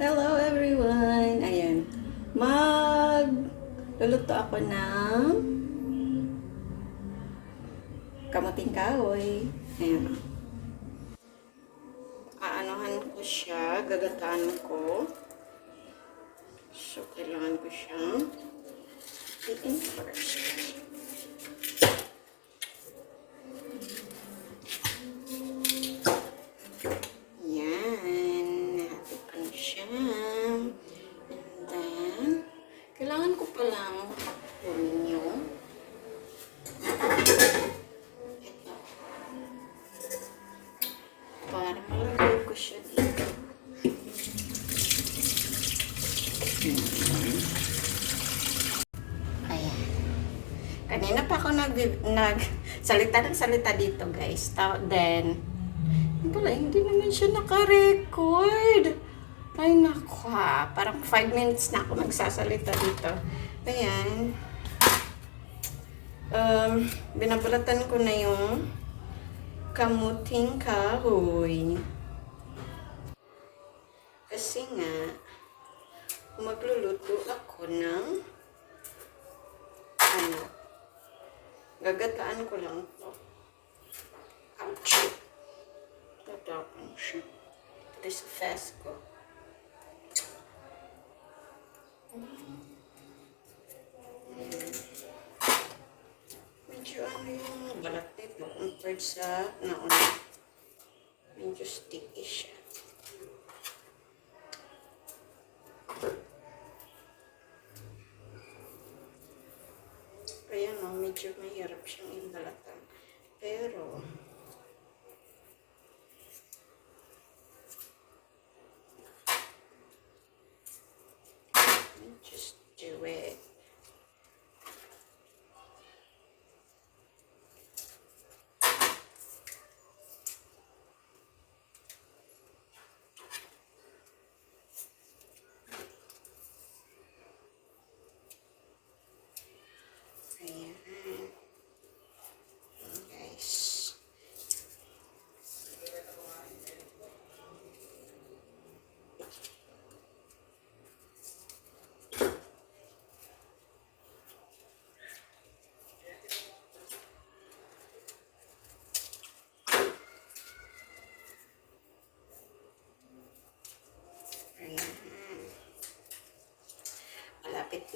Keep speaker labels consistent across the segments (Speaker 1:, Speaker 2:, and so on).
Speaker 1: Hello everyone! Ayan. Mag... Luluto ako ng... Kamuting kahoy. Ayan. Aanohan ko siya. Gagataan ko. So, kailangan ko siyang i-in first. Yan. Nahatid ko na siya. And then, kailangan ko palang kunin yung ito. Para malagay ko siya dito. Ayan. Kanina pa ako nag, nag salita ng salita dito guys. Then, wala, hindi naman siya naka-record. Ay, naku ha. Parang 5 minutes na ako nagsasalita dito. Ayan. Um, binabalatan ko na yung kamuting kahoy. Gagataan ko lang to. Ouch. Tatapon siya. Ito sa fast ko. Medyo ano yung balat nito compared sa nauna. Medyo sticky siya. Just do it.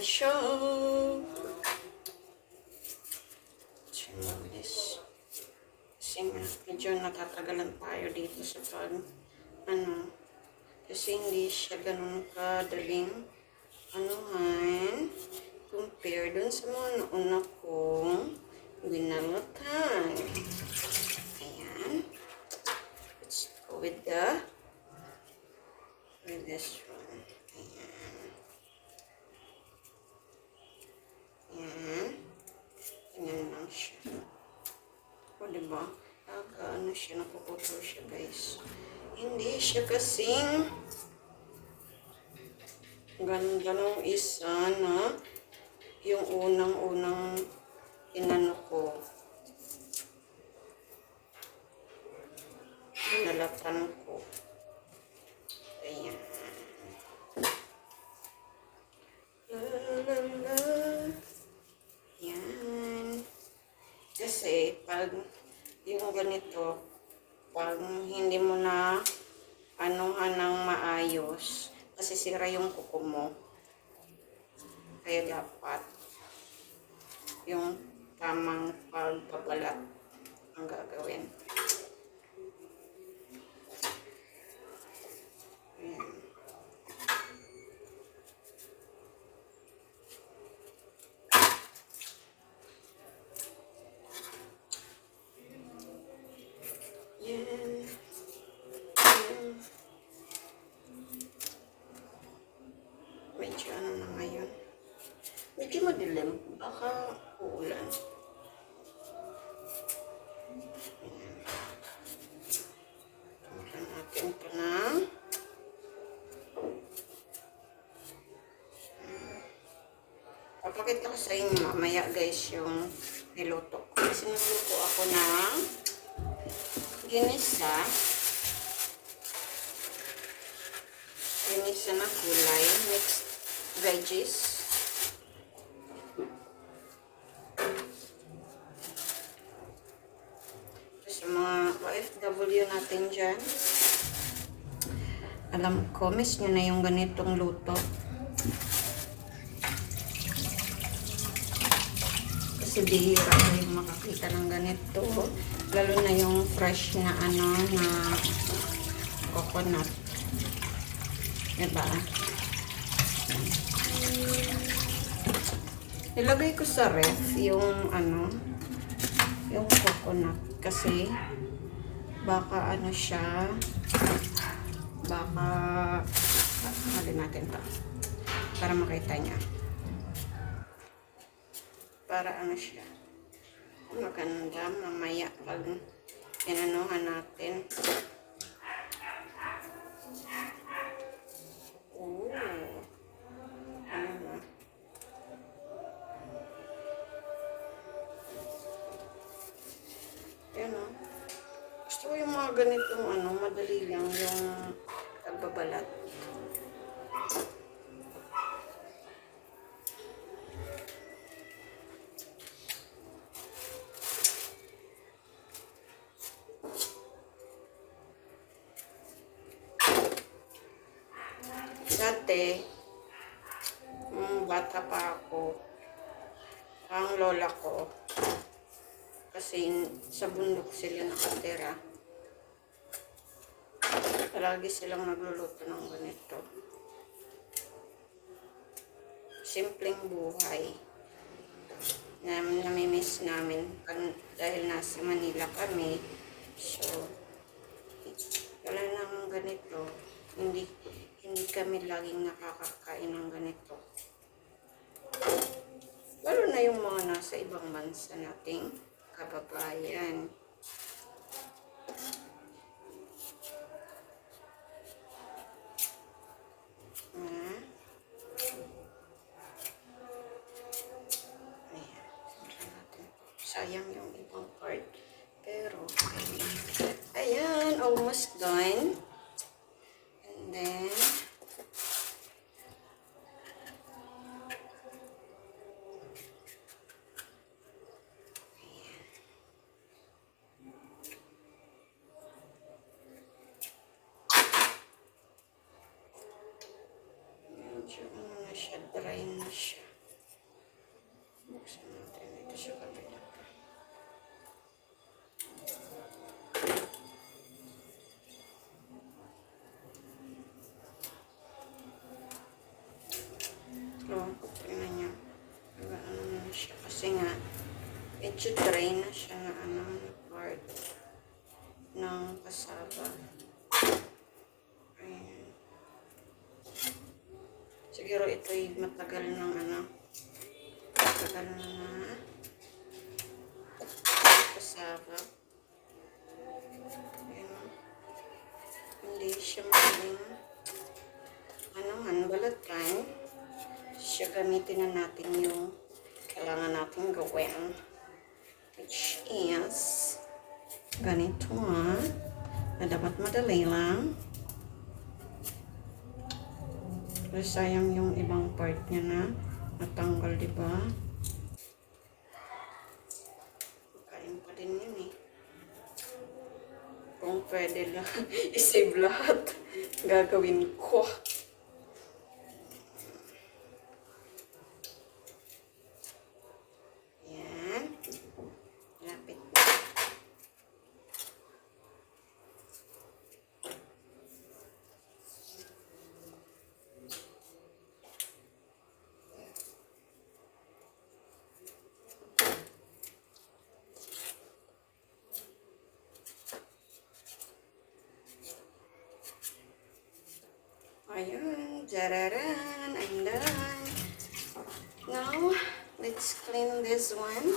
Speaker 1: Na siya. Mabilis. Kasi nga, medyo natatagalan tayo dito sa pag, ano, kasi hindi siya ganun kadaling, anuhan, compare dun sa mga nauna kong binalatan. Ayan. Let's go with the, with this one. Ayan. Ayan. Ganyan lang siya. O, diba? Aga, ano siya, napuputol siya, guys. Hindi siya kasing gan ganong isa na yung unang-unang inano ko. Nalatan ko. Ayan. La, la, la. Yan. Kasi, pag yung ganito, pag hindi mo na anuhan ng maayos, kasi sira yung kuko mo. Kaya dapat yung tamang pagbabalat ang gagawin. Ayan. Yan. Yan. Medyo ano na ngayon. Medyo madilim. Baka uulan. Tumakan natin ito ng Papakita ko sa inyo mamaya guys yung niluto. Kasi niluto ako ng ginisa. Ginisa isa na gulay, mixed veggies. Sa mga OFW natin dyan, alam ko, miss nyo na yung ganitong luto. Kasi bihira kayo makakita ng ganito. Lalo na yung fresh na ano, na coconut. Diba? Ilagay ko sa ref yung ano, yung coconut. Kasi, baka ano siya, baka, halin natin to. Para makita niya. Para ano siya. Maganda, mamaya pag inanuhan natin. Ooh. Ano? Yan o. Ko yung mga ganitong ano, madali lang yung pagbabalat. Dati, mm, bata pa ako, ang lola ko, kasi sa bundok sila nakatira. Palagi silang nagluluto ng ganito. Simpleng buhay. Na namimiss namin kan- dahil nasa Manila kami. So, wala nang ganito. Hindi hindi kami laging nakakakain ng ganito. Lalo na yung mga nasa ibang bansa nating kababayan. Ah. Ayan. Tingnan natin. Sayang yung ibang part. Pero, ayan, almost done. And then, medyo ano na siya, dry na siya. Buksan natin ito sa kabila. Oh, tingnan niyo. Diba, ano na siya. Kasi nga, medyo dry na siya na ano, part ng kasaba. Ayan. Siguro ito'y matagal ng ano, matagal na kasaba. Ayan. Hindi siya magaling ano, hanbalatan. Siya gamitin na natin yung kailangan natin gawin. Which is ganito ha. Na dapat madali lang. Pero sayang yung ibang part niya na natanggal, di ba? Kain pa din yun eh. Kung pwede lang, isave lahat. Gagawin ko. One.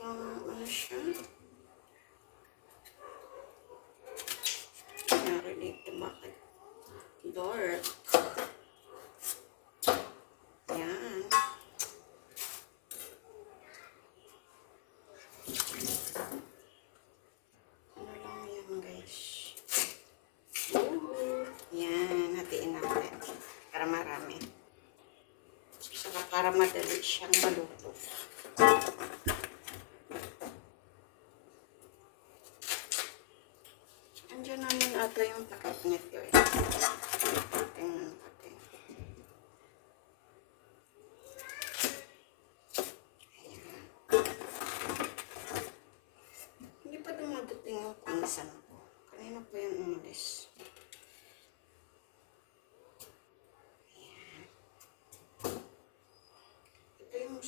Speaker 1: Parang ano siya. Narelate to market. Lord.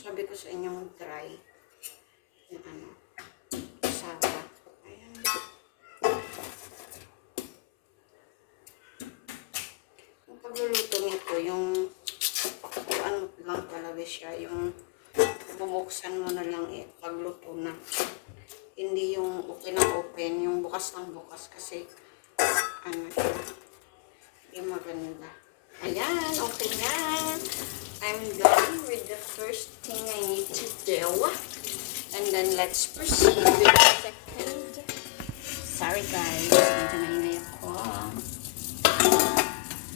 Speaker 1: Sabi ko sa inyong dry. Yung ano. Saba. Ayan. Yung pagluluto nito, yung ano lang talaga siya, yung bubuksan mo na lang eh, pagluto na. Hindi yung open na open, yung bukas ng bukas kasi ano siya, hindi maganda. Ayan, okay na. I'm done with the first thing I need to do. And then let's proceed with the second. Sorry guys, medyo naingay ako.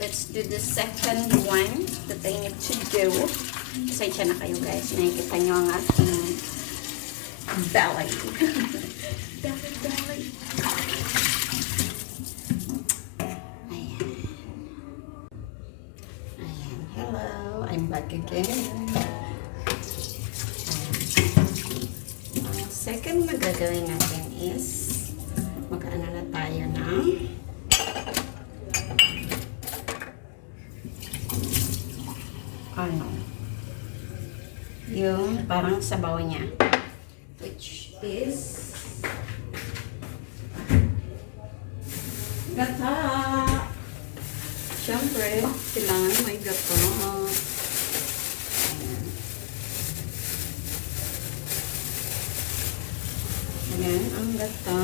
Speaker 1: Let's do the second one that I need to do. Pasensya na kayo guys. Nakikita nyo ang aking belly. belly, belly. Parang sabaw niya. Which is gata. Siyempre, kailangan may gata. Ayan. Ayan, ang gata.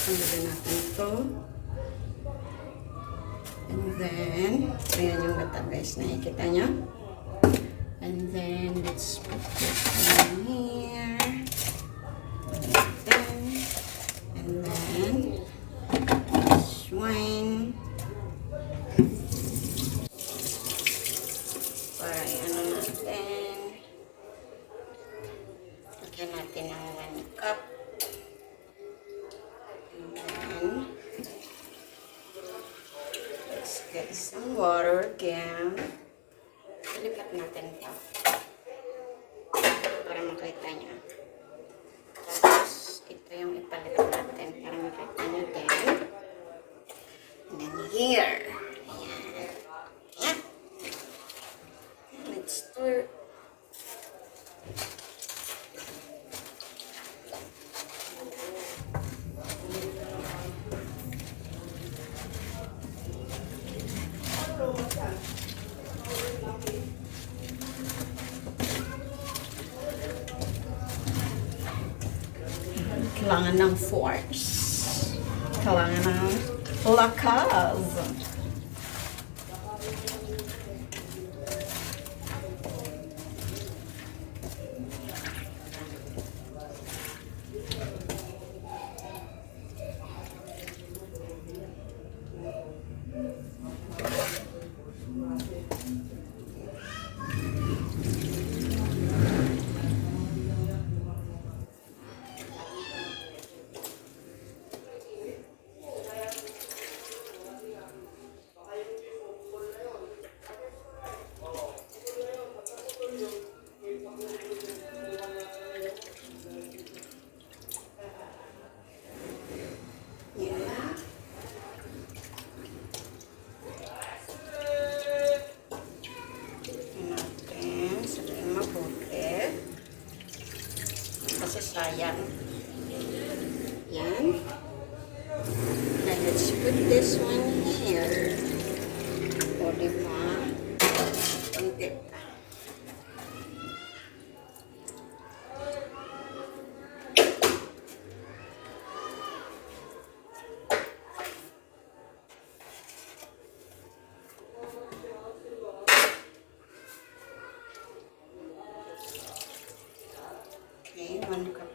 Speaker 1: Tanggalin natin ito. And then, ayan yung gata guys. Nakikita nyo? And then, let's put this in here. Then, and then, this one. Para ano natin. Lagyan natin ng one cup. And let's get some water again. Lipat natin ito. Para makita niya. Tapos, ito yung ipalitan natin para makita niyo din. Ayan. Ayan. Let's stir. Kailangan ng force. Kailangan ng lakas. Kasi sayang. Yan. Then let's put this one here. O, diba? Kunti pa.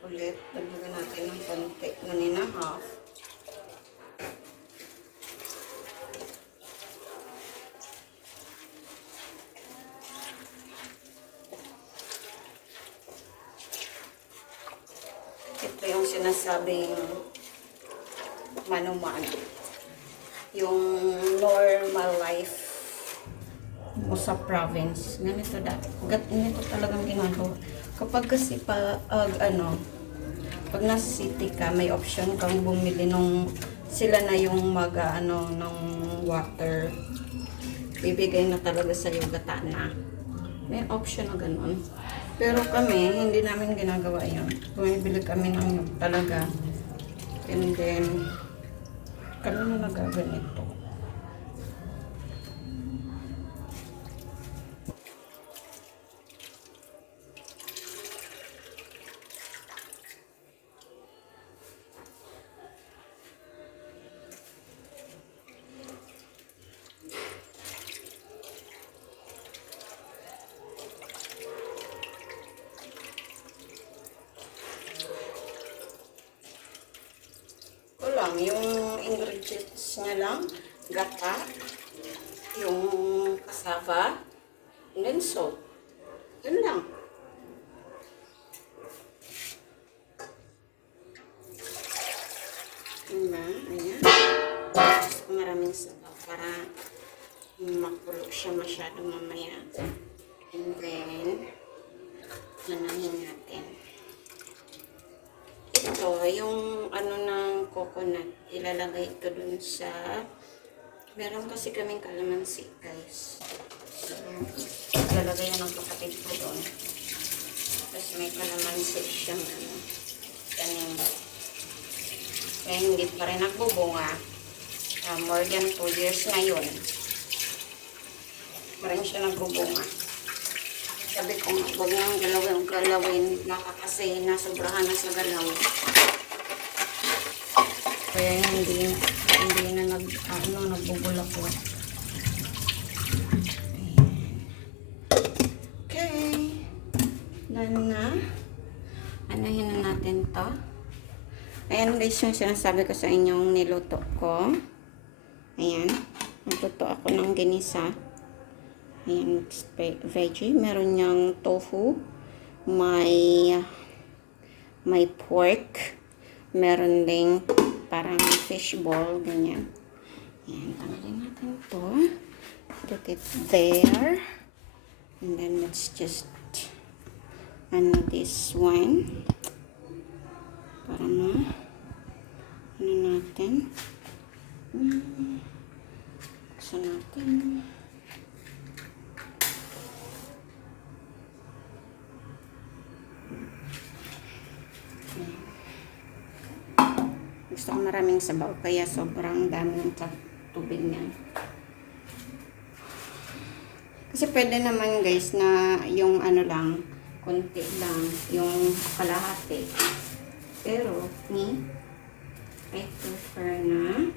Speaker 1: ulit. Dagdagan natin ng konti. One and a half. Ito yung sinasabing manuman. Yung normal life mo sa province. Ganito da. Gat, ganito talagang ginagawa. Kapag kasi pa, ag, ano, pag nasa city ka, may option kang bumili nung sila na yung mag, ano, ng water. Bibigay na talaga sa iyo gata na. May option na ganun. Pero kami, hindi namin ginagawa yun. Bumibili kami ng talaga. And then, kami na nagaganito. Ito lang, yung ingredients niya lang, gata, yung cassava, and then salt. Yun lang. Diba? Ayan. Gusto ko maraming sabaw para makulo siya masyado mamaya. And then, nanahin natin. Ito, yung ano ng coconut, ilalagay ito dun sa, meron kasi kaming kalamansi, guys. So, ilalagay na ng kapatid ko doon. Tapos may kalamansi siyang ano, kanin. Kaya hindi pa rin nagbubunga. Ah, more than 2 years na yun. Pa rin siya nagbubunga. Sabi ko, huwag nang galawin, galawin, baka kasi nasobrahan na sa galaw. Kaya hindi, na ano, nagbubulak-bulak. Okay. Done na. Anahin na natin to. Ayan guys yung sinasabi ko sa inyong niluto ko. Ayan. Nagluto ako ng ginisa. Ayan, veggie. Meron niyang tofu. May may pork. Meron ding parang fish ball. Ganyan. Ayan, tanggalin natin to. Put it there. And then let's just ano this one. Para ma ano natin. Hmm. Buksan natin. Gusto ko maraming sabaw, kaya sobrang dami ng tubig niya. Kasi pwede naman guys na yung ano lang, konti lang, yung kalahati. Pero, ni, I prefer na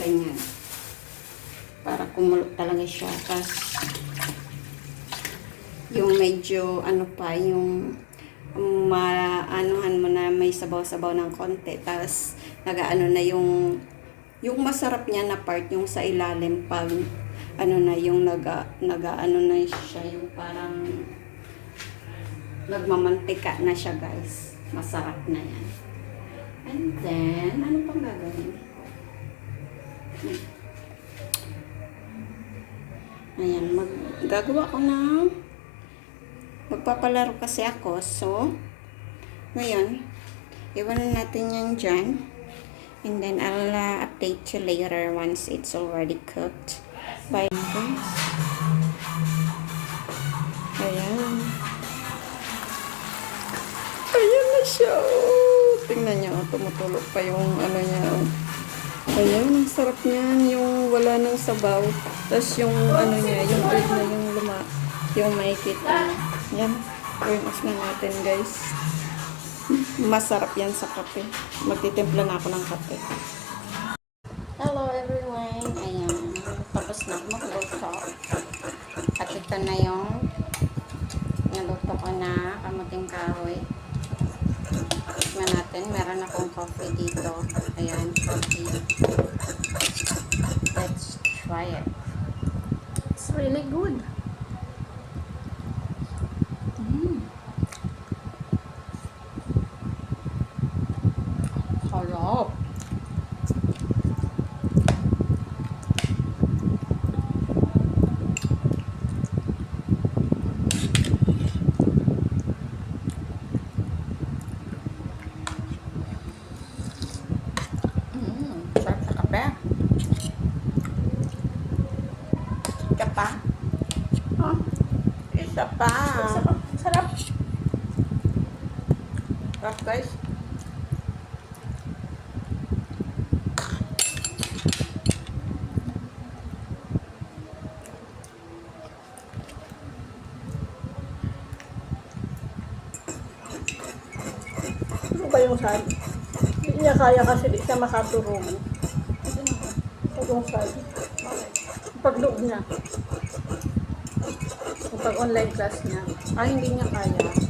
Speaker 1: ganyan. Para kumulo talaga siya. Tapos, yung medyo ano pa, yung maanuhan mo na may sabaw-sabaw ng konti. Tapos, nagaano na yung yung masarap niya na part, yung sa ilalim pag ano na yung naga, naga ano na siya, yung parang nagmamantika na siya guys. Masarap na yan. And then, ano pang gagawin. Ayan, mag, gagawa ko ng magpapalaro kasi ako. So, ngayon, iwan na natin yan dyan. And then, I'll uh, update you later once it's already cooked. Bye, guys. Ayan. Ayan na siya. Oh. Tingnan niyo, oh, tumutulog pa yung ano niya. Ayan, ang sarap niyan. Yung wala ng sabaw. Tapos yung ano niya, yung oil na yung luma. Yung makikita. Yan. Turn off na natin, guys. Masarap yan sa kape. Magtitimpla na ako ng kape. Hello everyone. Ayan. Tapos na ako magluto. At ito na yung naluto ko na kamuting kahoy. Tikman natin. Meron akong coffee dito. Ayan, coffee. Let's try it.
Speaker 2: It's really good.
Speaker 1: Mm. Sarap. Mm, sarap sa kape. Isa pa.
Speaker 2: Oh,
Speaker 1: Isa pa.
Speaker 2: sarap. Sarap.
Speaker 1: Sarap guys.
Speaker 2: Ano ba yung sabi? Hindi niya kaya kasi di siya makatulungan. Yung sabi. Pag loob niya. Pag online class niya.
Speaker 1: Ay, hindi niya kaya.